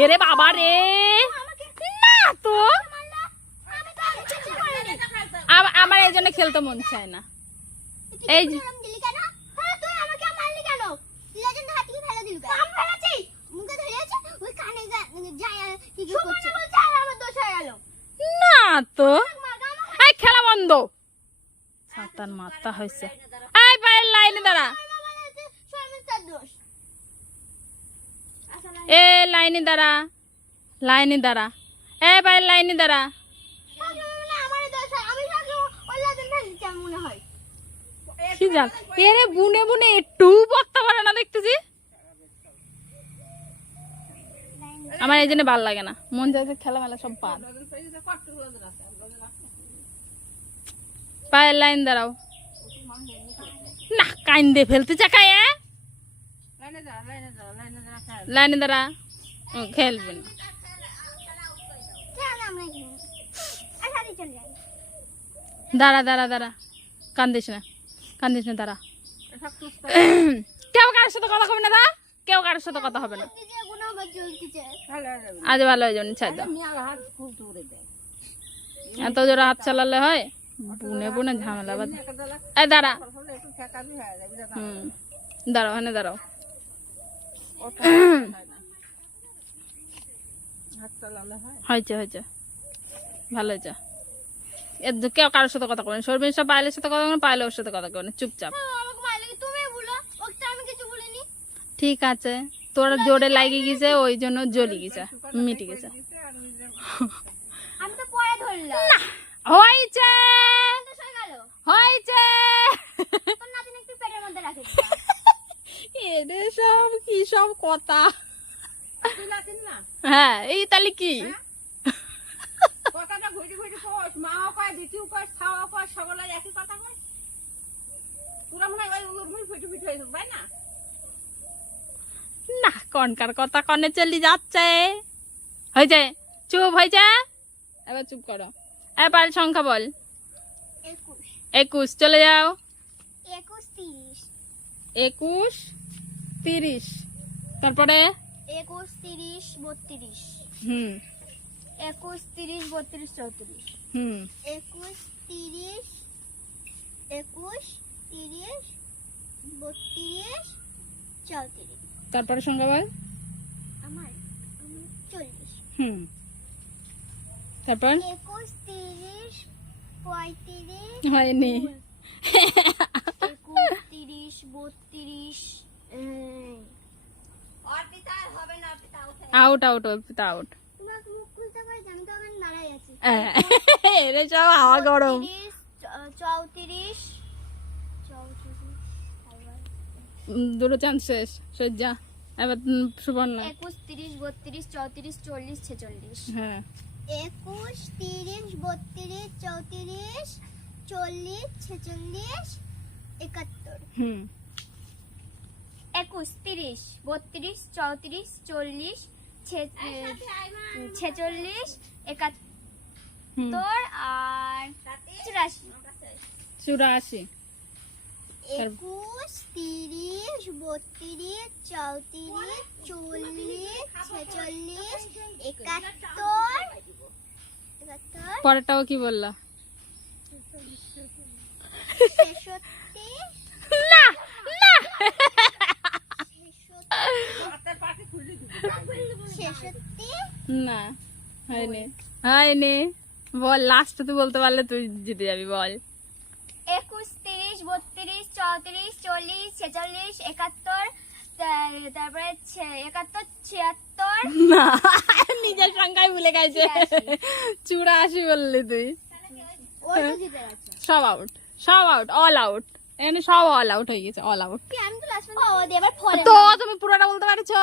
এরে বাবা রে, না তো আমার এই জন্য খেলতে মন চায় না। এই না তো খেলা বন্ধ, সাতার মাথা হয়েছে। এই পায়ের লাইনে দাঁড়া, এ লাইনে দাঁড়া, লাইনে দাঁড়া, এ পায়ের লাইনে দাঁড়া। কি জান এরে বুনে বুনে একটু পড়তে পারে না দেখতেছি। আমার এই জন্য ভালো লাগে না, মন চাইছে খেলা মেলা সব বাদ। পায়ের লাইন দাঁড়াও না, কাইন্দে ফেলতে চাকায়। লাইনে দাঁড়া, খেলবেন দাঁড়া দাঁড়া দাঁড়া, কান্দিস না কান্দিস না, দাঁড়া। কেউ কারোর সাথে কথা হবে না, দা কেউ কারোর সাথে কথা হবে না, আজ ভালো হয়ে যাবেন। ছাড় দাও, এত জোরে হাত চালালে হয়, বুনে বুনে ঝামেলা বাদ। এই দাঁড়া, দাঁড়াও, হ্যাঁ দাঁড়াও। হয়েছে হয়েছে, ভালো হয়েছে। কেউ কারোর সাথে কথা বলেন, সর্বিন সব পায়েলের সাথে কথা বলেন, পায়েলে ওর সাথে কথা বলেন, চুপচাপ। ঠিক আছে, তোর জোরে লাগে গেছে, ওই জন্য জ্বলি গেছে, মিটে গেছে। না হয়েছে হয়েছে, এদের সব কি সব কথা। হ্যাঁ এই তাহলে কি না, কনকার কথা কনে চলি যাচ্ছে। হয়েছে, চুপ হয়েছে, এবার চুপ করো। এবার সংখ্যা বল। 21, চলে যাও। 21, 30, তারপরে 21, 30, 32, 21, 30, 32, 34, 21, 30, 21, 30, 32, 34, তারপরে সংখ্যা বল। আমার 40, তারপর 21, 30, 35, হয়নি। 21, 30, 32, আউট আউট আউট। তোমাকে মুখ খুলতে পারি, আমি তো আমার মারাই আছি। এরে সব হাওয়া গরম। 34, দুটো চান্স শেষ, সজ্জা। এবার সুবর্ণা। 21, 30, 32, 34, 40, 46। হ্যাঁ 21, 30, 32, 34, 40, 46, 71। 21, 30, 32, 34, 40, 46, 71 আর 84। 84। 21, 30, 32, 34, 40, 46, 71। পরেরটাও কি বললা? 66। না না, 66। না হয়নি হয়নি। বল, লাস্ট তুই বলতে পারলে তুই জিতে যাবি, বল। 21, 30, 32, 34, 40, 46, 71, তারপরে 71, 76। না, নিজের সংখ্যাই ভুলে গেছে। 84 বললি তুই। সব আউট, সব আউট, অল আউট। এখানে সব অল আউট হয়ে গেছে, অল আউট। আমি তো লাস্ট পর্যন্ত এবার তো তুমি পুরোটা বলতে পারছো।